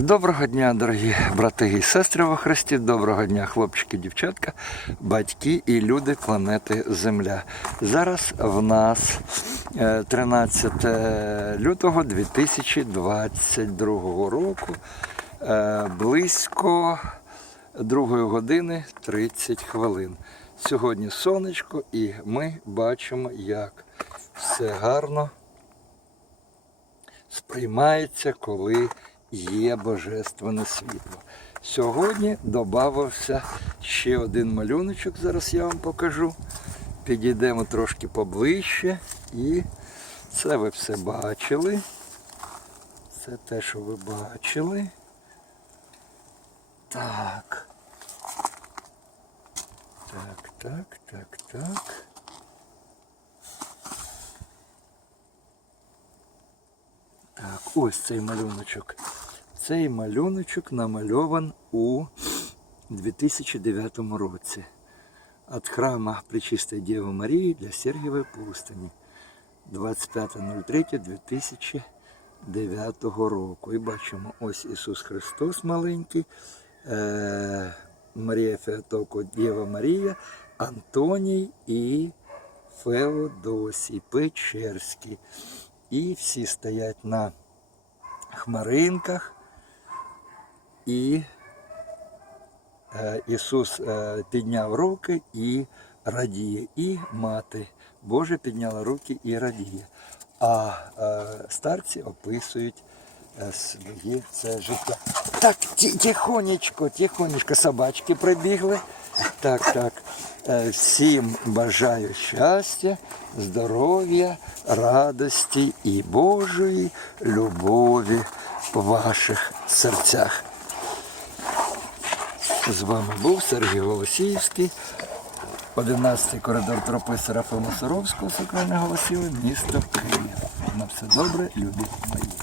Доброго дня, дорогі брати і сестри во Христі. Доброго дня, хлопчики, дівчатка, батьки і люди планети Земля. Зараз в нас е, 13 лютого 2022 року, е, близько 2 години 30 хвилин. Сьогодні сонечко, і ми бачимо, як все гарно сприймається, коли є божественне світло. Сьогодні додався ще один малюночок, зараз я вам покажу. Підійдемо трошки поближче і це ви все бачили. Це те, що ви бачили. Так. Так, так, так, так. Так, ось цей малюночок. Цей малюночок намальован у 2009 році. От храма Пречистої Діви Марії для Сергієвої пустині. 25.03.2009 року. І бачимо ось Ісус Христос маленький, е- Марія Феотоко, Дєва Марія, Антоній і Феодосій Печерський. І всі стоять на хмаринках. І е, Ісус е, підняв руки і радіє. І мати Божа підняла руки і радіє. А е, старці описують своє це життя. Так, тихонечко, тихонечко, собачки прибігли. Так, так. Всім бажаю щастя, здоров'я, радості і Божої любові в ваших серцях. З вами був Сергій Голосіївський, 11 коридор тропи Серафима Саровського, Сакральне Голосіве, місто Київ. На все добре, любі мої.